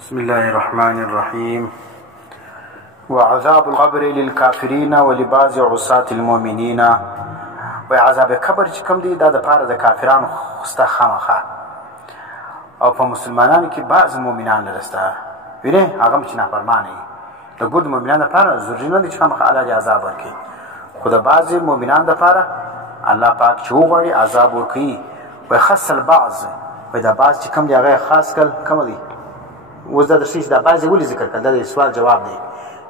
بسم الله الرحمن الرحيم. وعذاب القبر للكافرين ولبعض عصاة المؤمنين. وعذاب قبر چې کوم دی دا د پاره د کافرانو خوسته خامخه او په مسلمانانو کې بعض مؤمنان لرسته ویني هغه چې نافرمانه د ګډ مؤمنانو لپاره ضروري نه دي چې خامخه الله عذاب ورکړي، خو د بعض مؤمنانو لپاره الله پاک چې وغواړي عذاب ورکړي. وخص البعض و دا بعض چې کوم دی هغه خاص کړ کوم دی. اوس دا درشي چې دا بعضې ولې ذکر کړل، دا د سوال جواب دی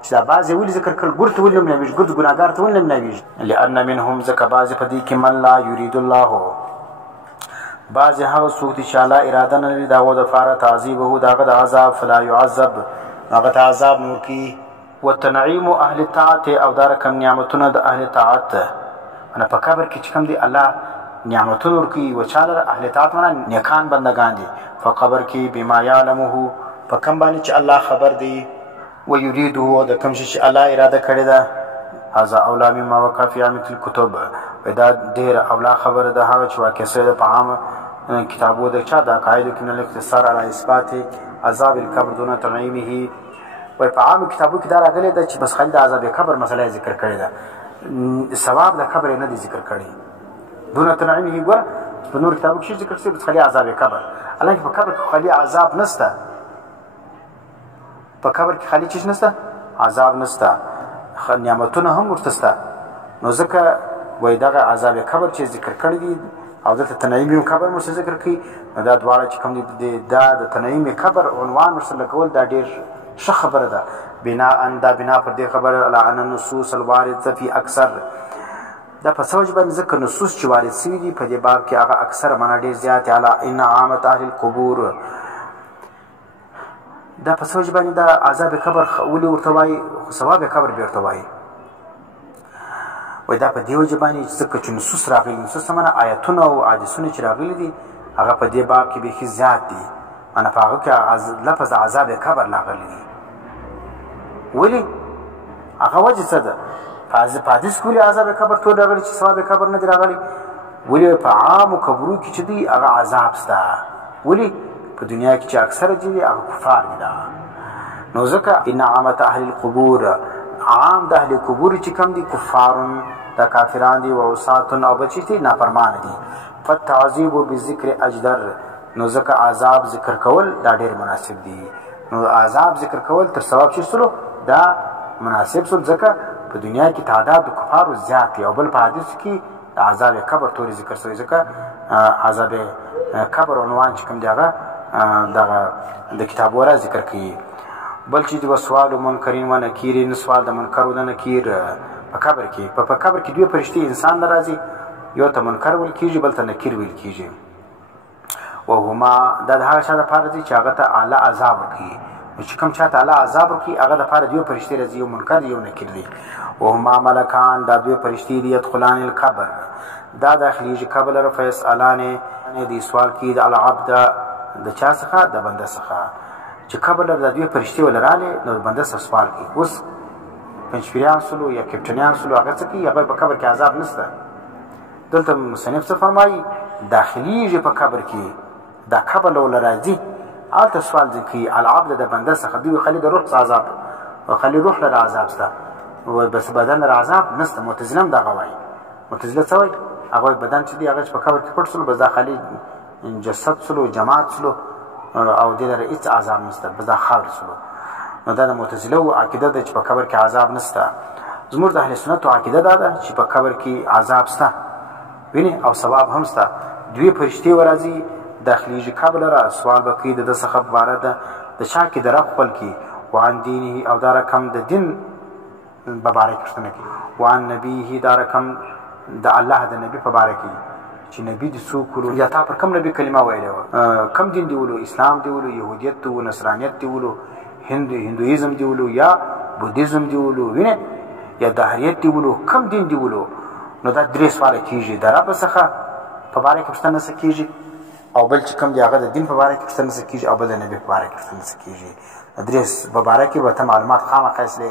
چې دا بعضې ولې ذکر کړل. ګور ته ولې ملایوېږي، ګور ګناهګار ته ولې ملایوېږي؟ لأن منهم ځکه بعضې په دې کې من لا یرید الله، بعضې هغه څوک دي چې الله اراده نه لري د هغو دپاره تعذیبه د هغه د عذاب فلا یعذب هغه ته عذاب نه ورکوي. وتنعیم اهل طاعت او دا رقم نعمتونه د اهل طاعت معنی په قبر کې چې کوم دی الله نعمتونه ورکوي و چا لره اهل طاعت معنی نیکان بندگان دي په قبر کې بما یعلمه په کوم باندې چې الله خبر دی و یریده او د کوم شي چې الله اراده کړې ده. هذا اولا مما وقع فی عامة الکتب دا ډېر اولا خبره ده هغه چې واقع شوې ده په عامه کتابو د چا د عقایدو کې من الاقتصار علی اثبات عذاب القبر دون تنعیمه. وایي په عامو کتابو کې دا راغلې ده چې بس خالي د عذاب قبر مسله ذکر کړې ده، ثواب د قبر نه دی ذکر کړی. دون تنعیمه ګوره په نور کتابو کې ذکر شوی بس خالي عذاب قبر، حالانکه په قبر کې خالي عذاب نشته، په قبر کې خالي چیز نشته، عذاب نشته، نعمتونه هم ورته شته. نو ځکه وایي دغه عذاب قبر چې ذکر کړی دي او دلته تنعیم قبر مو ذکر کړي، نو دا دواړه چې کوم دي دا د تنعیم قبر عنوان ورسره کول دا ډېر ښه خبره ده. بنا پر دې خبره عن النصوص الوارده فی اکثر دا په سوج باندې ځکه نصوص چې وارد شوي دي په دې باب کې هغه اکثر معنا ډېر زیات علی ان عامة اهل القبور دا په سوج باندې دا عذاب قبر ولې ورته وایي خو ثواب قبر بیا ورته وایي. وایي دا په دې وجه باندې ځکه چې نصوص راغلي، نصوص معنا آیتونه او حدیثونه چې راغلي دي هغه په دې باب کې بیخي زیات دي، معنا په هغه کې لفظ عذاب قبر راغلی دی. ولې هغه وجه څه ده؟ په حدیث کې ولې عذاب قبر ټول راغلی چې ثواب قبر نه دی راغلی؟ ولې په عامو قبرو کې چې دی هغه عذاب شته؟ ولې په دنیا کې چې اکثره چې دي هغه کفار دي. نو ځکه ان عامة اهل القبور عام د اهل قبور چې کوم دي کفارون دا کافران دي و عصاتون او بچی دي نافرمان دي. فالتعذیب بذکر اجدر نو ځکه عذاب ذکر کول دا ډېر مناسب دي. نو عذاب ذکر کول تر ثواب چې سلو دا مناسب سل ځکه په دنیا کې تعداد د کفارو زیات دی او بل په حدیث کې د عذاب قبر تورې ذکر شوی ځکه عذاب قبر عنوان چې کوم دی هغه دغه د کتابو را ذکر کوي. بل چې د سوال منکرین و نکیرین سوال د منکر و د نکیر په قبر کې په قبر کې دوی فرشتې انسان راځي، یو ته منکر ویل کېږي بل ته نکیر ویل کېږي. وهما دا د هغه چا دپاره دي چې هغه ته اعلی عذاب ورکوي. چې کوم چا ته اعلی عذاب ورکوي هغه دپاره دوی فرشتې راځي، یو منکر یو نکیر دی. وهما ملکان دا دوی فرشتې دي یدخلان القبر دا داخلیږي قبر لره فیسألانې دې سوال کوي د العبد د چا څخه د بنده څخه چې قبر لره د دوی فرشتې ول رالې نو د بنده څخه سوال کوي. اوس پنجپیریان سلو یا کپټنیان سلو هغه څه کوي هغه په قبر کې عذاب نشته. دلته مصنف څه فرمایي داخلیږي په قبر کې دا قبر ول راځي هلته سوال کوي العبد د بنده څخه دوی خالي د روح عذاب خالي روح لره عذاب شته بس بدن لره عذاب نشته. معتزله هم دغه وایي. معتزله څه وایي؟ هغه بدن چې دی هغه په قبر کې پټ سلو بس دا خالي جسد سلو جماعت سلو او دې لره هېڅ عذاب نشته بس دا خاورې سلو. نو دا د معتزله عقیده ده چې په قبر کې عذاب نشته. زموږ د اهل سنتو عقیده دا ده چې په قبر کې عذاب شته ویني او ثواب هم شته. دوی فرشتې ورځي داخلیږي قبر لره سوال به کوي د ده څخه په باره د چا کې د رب خپل کې وعن دینه او دا رقم د دین په باره کې پوښتنه کوي. وعن نبیه دا رقم د الله د نبي په باره کې چې نبي دې څوک ولو یا تا پر کوم نبي کلمه ویلې وه، کوم دین دې ولو، اسلام دې ولو، یهودیت دې ولو، نصرانیت دې ولو، هندویزم دې ولو یا بودیزم دې ولو وینې یا دهریت دې ولو، کوم دین دې ولو. نو دا درې سواله کېږي د رب څخه په باره کې پوښتنه څه کېږي او بل چې کوم دی هغه د دین په باره کې پوښتنه څه کېږي او بل د نبي په باره کې پوښتنه څه کېږي. درې په باره کې به ته معلومات خامخا اصلې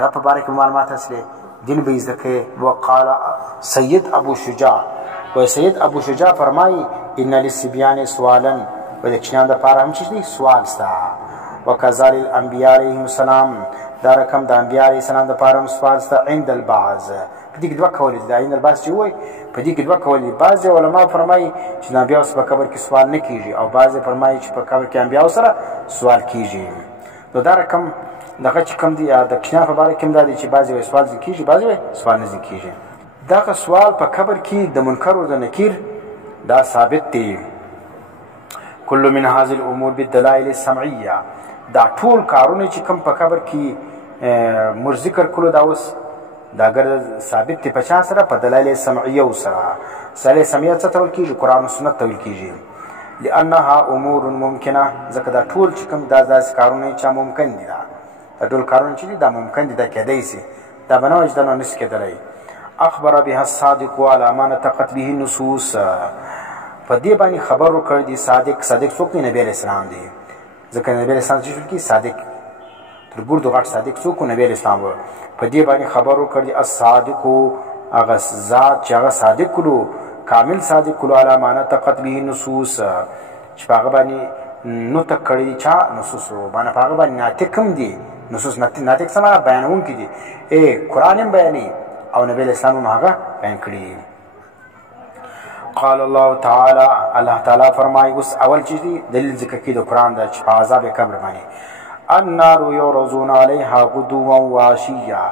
رب په باره کې معلومات اصلې دین به زده کوې. وقال سید ابو شجاع و سید ابو شجاع فرمایي ان للصبیان سوالا و د کوچنیانو دپاره هم چې دی سوال شته وکذال الانبیاء علیهم السلام دا رقم د انبیاء علیه السلام دپاره هم سوال شته عند البعض. په دې کې دوه قول دي. دا عند البعض چې وایي په دې کې دوه قول دي. بعضې علما فرمایي چې د انبیاو سره په قبر کې سوال نه کېږي او بعضې فرمایي چې په قبر کې انبیاو سره سوال کېږي. نو دا رقم دغه چې کوم دي د کښینه په باره کې هم دا دی چې بعضې وایي سوال ځینې کېږي، بعضې وایي سوال نه ځینې کېږي. دغه سوال په قبر کې د منکر و د نکیر دا ثابت دی. کل من هذه الامور بالدلائل السمعیه، دا ټول کارونه چې کوم په قبر کې موږ ذکر کړو دا اوس دا ګرځ ثابت دی په چا سره؟ په دلایل سمعیه سره. دلایل سمعیه څه ته ویل کېږي؟ قرآن و سنت ته ویل کېږي. لانها امور ممکنه، ځکه دا ټول چې کوم دا داسې کارونه چې ممکن دي، دا ټول کارونه چې دي دا ممکن دي، دا کېدی شي، دا به نه وایي چې دا نشي کېدلی. اخبر بها الصادق على ما نطقت به النصوص، په دې باندې خبر ورکړ دي صادق. صادق څوک دی؟ نبی علیه السلام دی. ځکه نبی علیه السلام چې ویل کېږي صادق، تر ګردو غټ صادق څوک و؟ نبی علیه السلام و. په دې باندې خبر ورکړ دي الصادقو، هغه ذات چې هغه صادق کړو، کامل صادق کړو، على ما نطقت به النصوص، چې په هغه باندې نطق کړي دي چا؟ نصوصو باندې، په هغه باندې ناطق هم دي. نصوص ناطق څه معنی؟ بیانونکي دي. قرآن هم بیانوي او نبی علیه السلام هم هغه بیان کړي. قال الله تعالی، الله تعالی فرمایي اوس اول چې دي دلیل ذکر کړي د قرآن دا چې په عذاب قبر باندې النار یعرضون علیها غدوا وعشیا،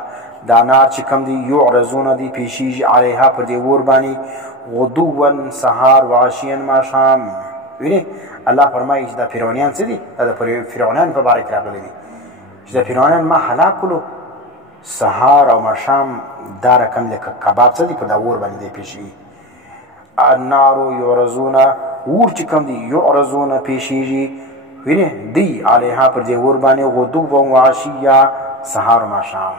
دا نار چې کوم دي یعرضون دي پیشیږي علیها پر دې اور باندې غدوا سهار وعشیا ماښام. ویني الله فرمایي چې دا فرعونیان څه دي؟ دا د فرعونیان په باره کې راغلي دي چې د فرعونیان ما هلاک کړو سهار او ماښام دا رقم لکه کباب څه دي په دا اور باندې دی پیشیږي. النار یعرضون، اور چې کوم دي یعرضون پیشیږي، ویني دی علیها پر دې اور باندې غدوا وعشیا سهار ماښام.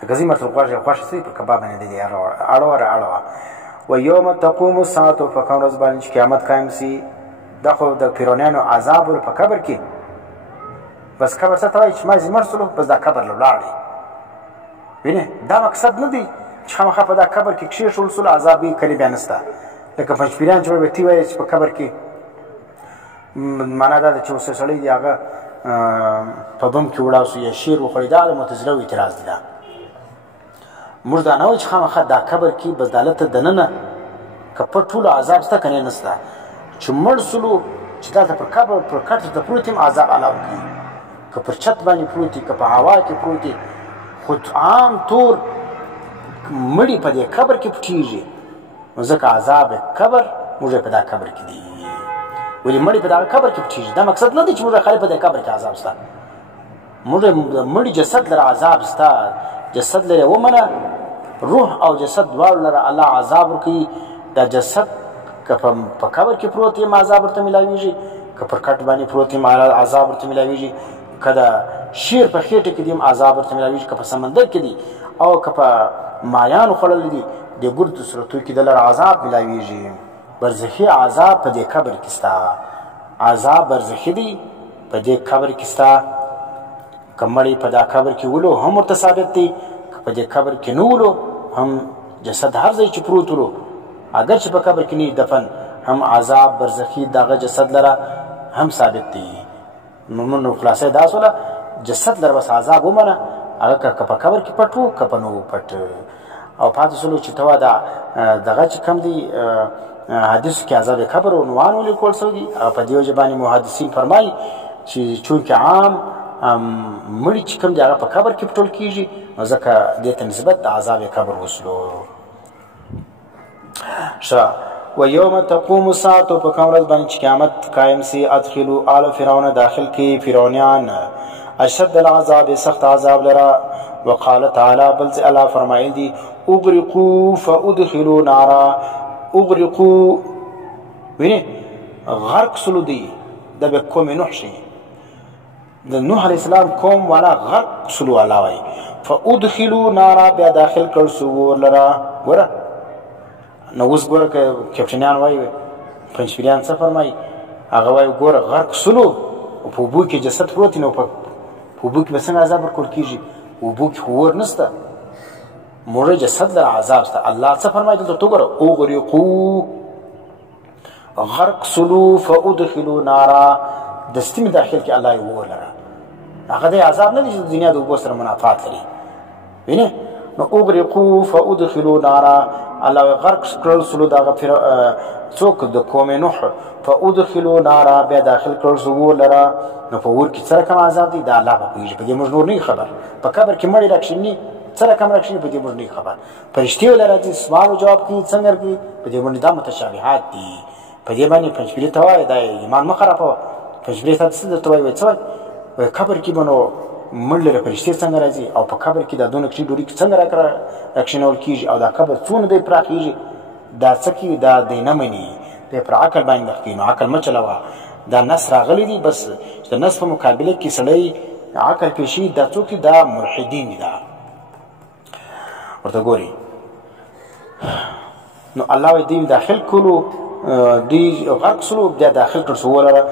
د ګزي مرته غوښه څه په کباب باندې دی اړوه. و یوم تقوم الساعه، په کوم ورځ باندې چې قیامت قایم سي. دا خو د فرعونانو عذاب په قبر کې، بس قبر څه ته وایي چې ما زمر سلو بس دا قبر له ولاړې. ویني دا مقصد نه دی چې خامخا په دا قبر کې کښېښول سلو عذاب یې کلي بیا نسته. لکه پنجپیریان چې به تی وایي چې په قبر کې معنا دا ده چې اوس سړی دی هغه په بم کې وړاو سو یا شیر وخوړي، دا د معتزلو اعتراض دی. دا موږ دا نه وایو چې خامخا دا قبر کې بس د هلته دننه که په ټولو عذاب شته که نه نسته، چې مړ سلو چې دلته پر قبر پر کټ ته پروت یم عذاب الله ورکوي، که پر چت باندې پروت دي که په هوا کې پروت دي. خو عام طور مړي په دې قبر کې پټېږي، نو ځکه عذاب قبر موږ په دا قبر کې دي. ولې مړي په دغه قبر کې پټېږي؟ دا مقصد نه دی چې موږ خالي په دې قبر کې عذاب شته. موږ مړي جسد لره عذاب شته، جسد لري ومنه، روح او جسد دواړو لره الله عذاب ورکوي. دا جسد که په قبر کې پروت یم عذاب ورته میلاویږي، که پر کټ باندې پروت یم عذاب ورته میلاویږي، که د شیر په خېټه کې دي هم عذاب ورته میلاویږي، که په سمندر کې دي او که په مایانو خوړلی دي د ګردو صورتو کې د لره عذاب میلاویږي. برزخي عذاب په دې قبر کې سته، عذاب برزخي دی په دې قبر کې سته. که مړی په دا قبر کې ولو هم ورته ثابت دی، که په دې قبر کې نه ولو هم جسد هر ځای چې پروت ولو اگر چې په قبر کې نه دفن هم عذاب برزخي دغه جسد لره هم ثابت دی. نو خلاصه دا سوله جسد لره بس عذاب ومنه، هغه که په قبر کې پټ و که په نو پټ. او پاتې سلو چې توا دغه چې کم دی حدیثو کې عذاب قبر عنوان ولیکل شوی دی. په دې وجه باندې محدثین فرمایي چې چونکې عام مړي چې کوم دی هغه په قبر کې پټول کېږي، نو ځکه دې ته نسبت د عذاب قبر وسلو. ښه و یوم تقوم الساعه، په کوم ورځ باندې چې قیامت قایم سي ادخلوا آل فرعون، داخل کې فرعونیان اشد العذاب، سخت عذاب لرا. وقال تعالی، بل ځای الله فرمایل دي اغرقوا فادخلوا نارا. اغرقوا ویني غرق سلو دی د به قوم نوح شي، د نوح علیه السلام قوم والا غرق سلو الله وای. فادخلوا نارا، بیا داخل کړ سو ور لرا. ګوره نو اوس ګوره که کپټنیان وایي پنجپیریان څه فرمایي، هغه وایي ګوره غرق سلو په اوبو کې جسد پروت نو په اوبو کې به څنګه عذاب ورکول کېږي؟ اوبو کې خو اور نشته، موږ جسد لره عذاب شته. الله څه فرمایي دلته تو ګوره اغرقوا غرق سلو فادخلوا نارا، دستي مې داخل کې الله یې وولره هغه د عذاب نه دي چې د دنیا د اوبو سره منافات لري وینې نو اغرقوا فادخلوا نارا الله غرق کړل سلو دغه څوک د قوم نوح فادخلوا نارا بیا داخل کړل سو لره نو په ور کې سره کوم عذاب دي دا الله په پیژ په دې موږ نور نه خبر په قبر کې مړی راکښنی سره کوم راکښنی په دې موږ نه خبر فرشتي ولر دي سوال او جواب کوي څنګه کوي په دې باندې دا متشابهات دي په دې باندې پنځپيري توای دا ایمان مخرفه پنځپيري تاسو د توای وڅوي قبر کې بنو مړل فرشتي څنګه راځي او په قبر کې د دونه کې ډوري څنګه راکښنول کیږي او دا قبر څونه دی پراخیږي دا څکی دا دینه مني په پر عقل باندې کینو عقل مچلوا دا نص راغلی دی بس د نص په مقابله کې سړی عقل پیشي دا څوک دا ملحدین دي ورته ګوري نو الله دې داخل کولو دی غرق سلو بیا داخل کړ سو ولا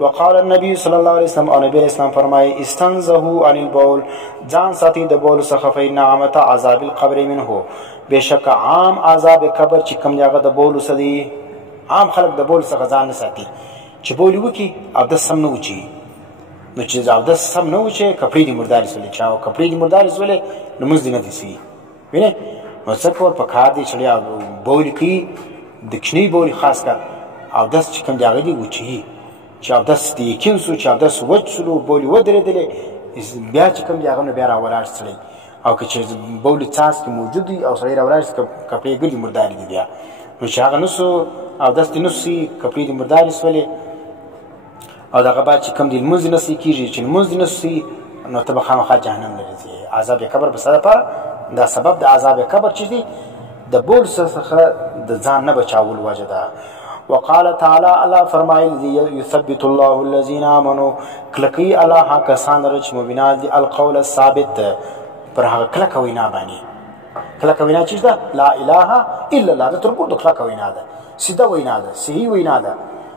وقال النبي صلى الله عليه وسلم او نبی اسلام فرمای استنزهوا عن البول ځان ساتي د بول څخه فإن عامه عذاب القبر منه بشک عام عذاب قبر چې کوم ځای د بول سدي عام خلک د بول څخه ځان نه ساتي چې بول وکي او د سم نه وچی نو چې او د سم نه وچی کپړې دي مردار سولې چاو کپړې دي مردار سولې نو موږ دې نه دي سي وینه نو څه کول په کار دي چې بول کی د کښنی بول خاص کر او د چې کوم ځای دی وچی چې او د ستیکین سو چې او د وچ سلو بول ودرېدلې بیا چې کوم ځای نه بیا راولاړ سړی او که چې بول څاس کې موجود دي او سړی راولاړ کپړې ګلې مردار دي بیا نو چې هغه نسو او دست نسي کپړې دي مردار سولې او دغه بعد چې کوم دي المنځ نسي کیږي چې المنځ نسي نو ته به خامخا جهنم لري عذاب قبر به سره پر دا سبب د عذاب قبر چې دی د بول څخه د ځان نه بچاول وجدا وقال تعالى الله فرمایل يثبت الله الذين امنوا کلکی الله کسان رچ مؤمنان دي القول الثابت پر هغه کلک وینا باندې کلک وینا چې دا لا اله الا الله د تربو د کلک وینا ده سیده وینا ده صحیح وینا ده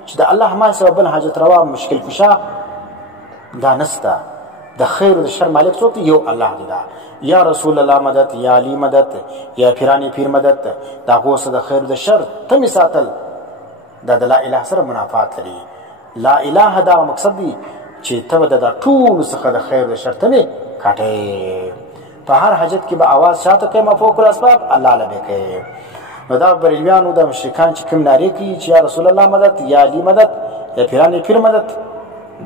چې د الله ما سبب حاجت روا مشکل کشا دا نستا د خیر او د شر مالک څوک یو الله دی دا یا رسول الله مدد یا علی مدد یا پیرانی پیر مدد دا غوسه د خیر او د شر ته ساتل دا د لا اله سره منافات لري لا اله دا مقصد دی چې ته د ټول څخه د خیر او د شر ته کاټې په هر حاجت کې به आवाज شاته کوي مفوق الاسباب الله لبه کوي نو دا بریلیانو د مشرکان چې کوم ناری کوي چې یا رسول الله مدد یا علی مدد یا پیرانی پیر مدد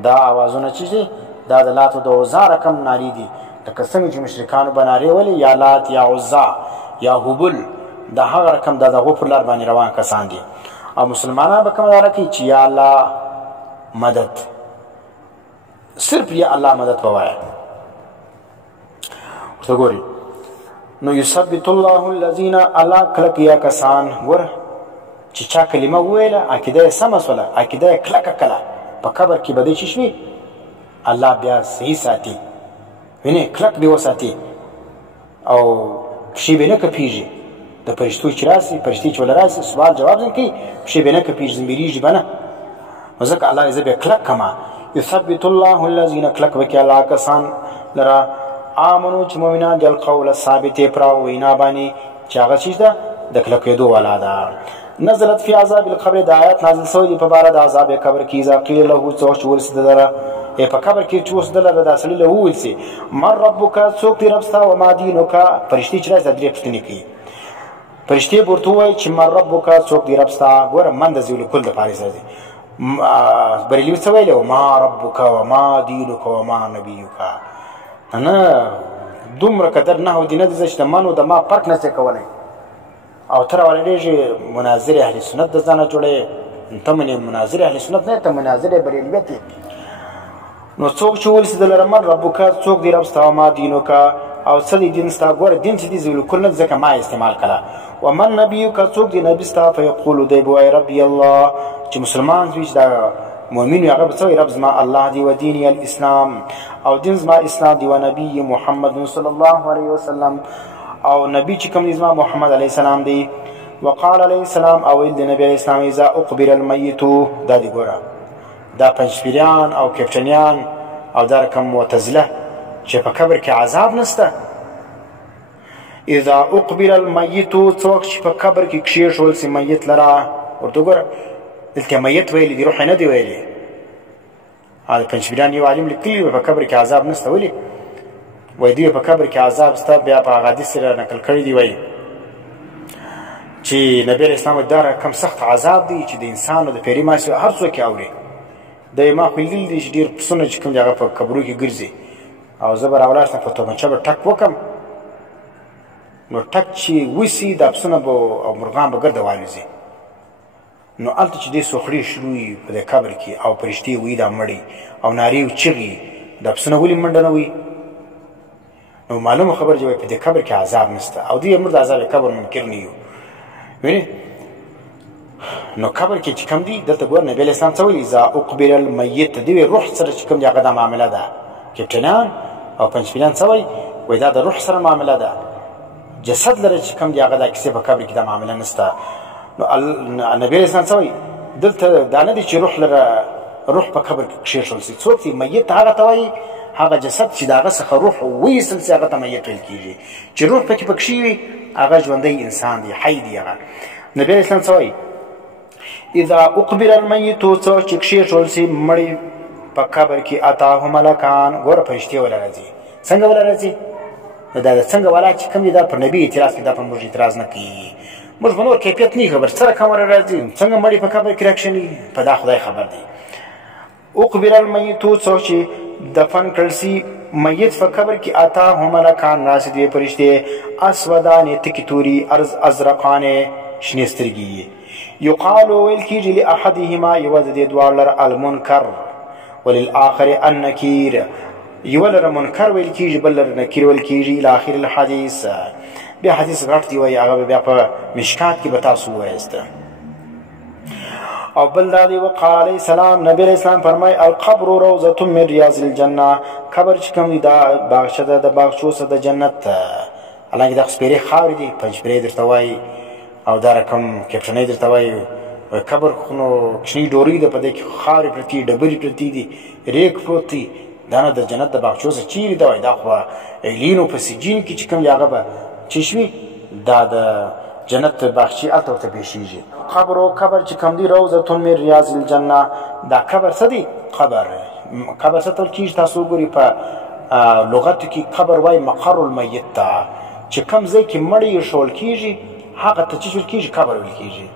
دا आवाजونه چې دا د لات او د عزا رقم ناری دي لکه څنګه چې مشرکانو بناري ولي یا لات یا عزا یا هبل دا هغه رقم د دغه پر لار باندې روان کسان دي او مسلمانان به کوم لار کوي چې یا الله مدد صرف یا الله مدد ووایي ورته ګوري نو یثبت الله الذين الله کلک یا کسان ور چې چا کلمه ویله عقیده سم وسله عقیده کلک کلا په قبر کې بده شي شوي الله بیا صحیح ساتي ویني کلک دی وساتي او شی به نه کپیږي د پرشتو چې راسي پرشتي چې ولراسي سوال جواب ځکه شی به نه کپیږي زميريږي بنه ځکه الله یې به کلک کما یثبت الله الذين کلک وکي الله کسان لرا امنو چې مؤمنان د القول الثابت پر وینا باندې چې هغه چیز ده د کلکېدو والا ده نزلت فی عذاب القبر د آیات نازل شوی په بار د عذاب قبر کې اذا قیل له څو ورسید دره په قبر کې چې اوس دلته د اصلي له وولسي مر ربک څوک دی ربستا و ما دینک فرشتي چې راځي درې پښتنې کوي فرشتي ورته وایي چې مر ربک څوک دی ربستا ګوره من د زول کل د فارس راځي بریلیو څه ویلو ما ربک و ما دینک و ما نبیک نه دومره قدر نه ودی نه د چې منو د ما فرق نه څه کولای او تر ولېږي مناظره اهل سنت د ځانه جوړه ته منې مناظره اهل سنت نه ته مناظره بریلیت نو څوک چې ولسی د لرمن ربک څوک دی رب ستا ما دینک او څه دی دین ستا ګور دین چې دی زول کل نه ځکه ما استعمال کړه ومن نبیک څوک دی نبی ستا فیقول دی بو ای ربی الله چې مسلمان ویش دا مؤمن هغه څو رب زما الله دی و دین الاسلام او دین زما اسلام دی و نبی محمد صلی الله علیه وسلم او نبی چې کوم زما محمد علیه السلام دی وقال علیه السلام او د نبی علیه السلام اذا اقبر المیت دا دی ګوره دا پنځپیریان او کپټنیان او دا رقم معتزله چې په قبر کې عذاب نشته اذا اقبر المیت څوک چې په قبر کې کښېښول سي میت لره ورته ګوره دلته میت ویلی دی روح نه دی ویلی پنځپیران یو عالم لیکلي په قبر کې عذاب نشته. ولې وایي دوی په قبر کې عذاب شته. بیا په هغه حدیث سره نقل کړي دي وایي چې نبی علیه السلام دا کم سخت عذاب دی چې د انسان او د پیري ماسې هر څوک یې اوري. د ما خو لیدلي دي چې ډېر پسونه چې کوم دي هغه په قبرو کې ګرځي او زه به راولاړ شم په تومانچه به ټک وکړم نو ټک چې وسي دا پسونه به او مرغان به ګرده والوځي. نو هلته چې دې سوخړې شروع وي په دې قبر کې او فرشتې وي دا مړي او نارې او چغې دا پسونه ولې منډه نه وي؟ نو معلومه خبره چې وایي په دې قبر کې عذاب نشته او دوی امر د عذاب قبر منکر نه یو. وینې نو قبر کې چې کوم دي دلته ګوره نبي علیه السلام څه ویلي اذا اقبر المیت د روح سره چې کوم دي هغه دا معامله ده. کپټنان او پنځپیران څه وایي وایي دا د روح سره معامله ده. جسد لره چې کوم دي هغه دا کیسې په قبر کې دا معامله نشته. نو نبی علیه السلام څه وایي دلته دا نه دي چې روح لره روح په قبر کې کښېښول سي. څوک دي میت هغه ته وایي هغه جسد چې د هغه څخه روح وایستل سي هغه ته میت ویل کېږي. چې روح پکې پکښې وي هغه ژوندی انسان دی حی دی. هغه نبی علیه السلام څه وایي اذا اقبر المیت څه چې کښېښول سي مړی په قبر کې اتاه ملکان. ګوره فرشتې وله راځي. څنګه وله راځي؟ دا د څنګه والا چې کوم دي دا پر نبي اعتراض کوي دا پر موږ اعتراض نه کوي. موږ به نور کیفیت نه خبر سره کومه راځي څنګه مړی په قبر کې راکښېني په دا خدای خبر دی. اقبر المیت څه چې دفن کړل سي میت په قبر کې اتاه ملکان راسي دوی فرشتې اسودان تکې توري ازرقانې شنې سترګې. یقال ویل کېږي لاحدهما یوه د دې دواړو لره المنکر وللآخر النکیر. یوه لره منکر ویل کېږي بل لره نکیر ویل کېږي الی آخر الحدیث. بیا حدیث غټ دی وایي هغه بیا په مشکات کې به تاسو ووایسته. او بل دا دی وقال علیه السلام نبی علیه السلام فرمایي القبر روضة من ریاض الجنه. قبر چې کوم دی دا باغچه ده د باغچو څخه د جنت. حالانکې دا سپېرې خاورې دي پنجپیرې درته وایي او دا رقم کپټنۍ درته وایي. قبر خو نو کوچنۍ ډورۍ ده په دې کې خاورې پرتې ډبرې پرتې دي ریګ پروت دی. دا نه د جنت د باغچو څخه چیرې ده وایي دا خو علینو په سجین کې چې کوم دی هغه به چې شوي دا د جنت باغچې هلته ورته پېښېږي. قبر چې کوم دی روضة من ریاض الجنه. دا قبر څه دی؟ قبر څه ته ویل کېږي تاسو وګورئ په لغتو کې قبر وایي مقر المیت ته. چې کوم ځای کې مړی ایښول کېږي هغه ته چې ویل کېږي قبر ویل کېږي.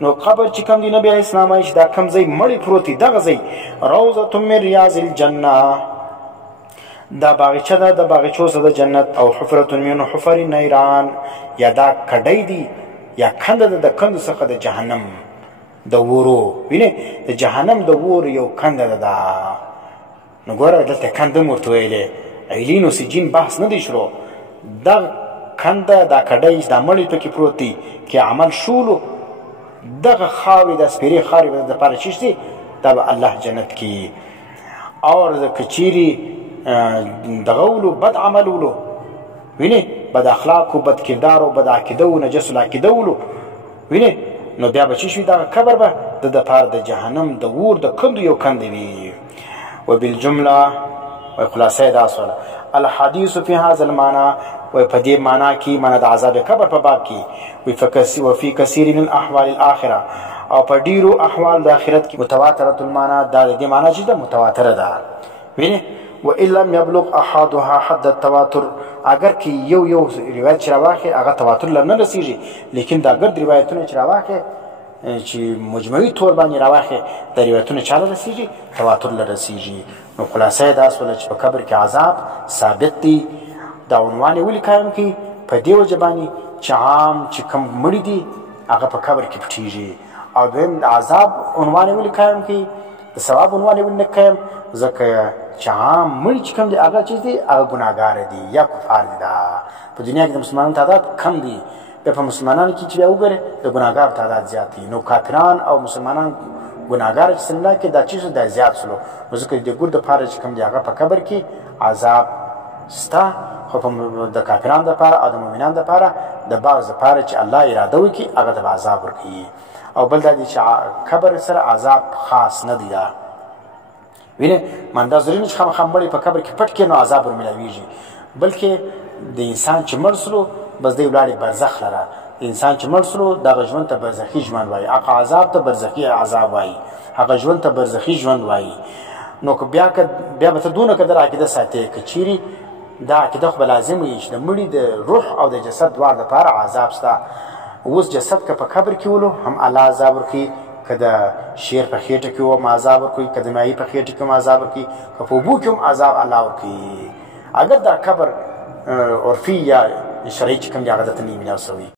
نو قبر چې کوم دی نبی علیه السلام وایي چې دا کوم ځای مړی پروت دی دغه ځای روضة من ریاض الجنه دا باغچه ده د باغچو څخه د جنت. او حفرة من حفر النیران یا دا کډی دی یا کنده ده د کندو څخه د جهنم د ورو. وینې د جهنم د ور یو کنده ده دا. نو ګوره دلته کنده م ورته ویلې علین سجین بحث نه دی شروع. دا کنده دا کډی دا مړی پکې پروت دی کې عمل شولو دغه خاورې د سپېرې خاورې به دپاره چیش دی دا به الله جنت کې. اور د کچیرې دغه ولو بد عمل ولو وینې بد اخلاقو بد کردارو بد عقیده و نجس العقیده ولو وینې نو بیا به چی شوي دغه قبر به د دپاره د جهنم د اور د کندو یو کنده وي. وبالجمله خلاصه دا سوله الحديث في هذا المعنى په دې معنا کې معنا د عذاب قبر په باب کې وفي كثير من احوال الاخره او په ډیرو احوال د آخرت کې متواتره المعنى دا د دې معنا چې د متواتره ده. وینې وان لم يبلغ احدها حد التواتر اگر کې یو روایت چې راواخي هغه تواتر لر نه رسیږي لیکن دا ګرد روایتونه چې راواخي چې مجموعي طور باندې راواخي د روایتونه چاله رسیږي تواتر لر رسیږي. نو خلاصه دا سوله چې په قبر کې عذاب ثابت دی. دا عنوان یې ولې قایم کړي په دې وجه باندې چې عام چې کوم مړي دي هغه په قبر کې پټېږي. او دویم د عذاب عنوان یې ولې قایم کړي د ثواب عنوان یې ولې نه قایم ځکه چې عام مړي چې کوم دي هغه چیز دي هغه ګناهګاره دي یا کفار دي. دا په دنیا کې د مسلمانانو تعداد کم دي بیا په مسلمانانو کې چې بیا وګورې د ګناهګارو تعداد زیات دي. نو کافران او مسلمانان ګناهګار چې څنګه کې دا چیز د زیات سلو نو ځکه د ګور دپاره چې کوم دي هغه په قبر کې عذاب شته. خو د کافرانو دپاره او د مؤمنانو دپاره د بعض دپاره چې الله اراده وکړي هغه ته به عذاب ورکوي. او بل دا دی چې قبر سره عذاب خاص نه دی. دا وینې مندا ضروري نه چې خامخا مړی په قبر کې پټ کړي نو عذاب ورمیلاویږي بلکې د انسان چې مړ سلو بس دی ولاړې برزخ لره. انسان چې مړ سلو دغه ژوند ته برزخي ژوند وایي. هغه عذاب ته برزخي عذاب وایي. هغه ژوند ته برزخي ژوند وایي. نو که بیا به ته دونه قدر عقیده ساتي که چیرې دا عقیده خو به لازم وي چې د مړي د روح او د جسد دواړو دپاره عذاب شته. اوس جسد که په قبر کې ولو هم الله عذاب ورکوي، که د شیر په خېټه کې هم عذاب ورکوي، که د ماهي په خېټه کې هم عذاب ورکوي، که په اوبو کې هم عذاب الله ورکوي. اگر دا قبر عرفي یا شرعي چې کوم دی هغه درته نه وي میلاو سوی.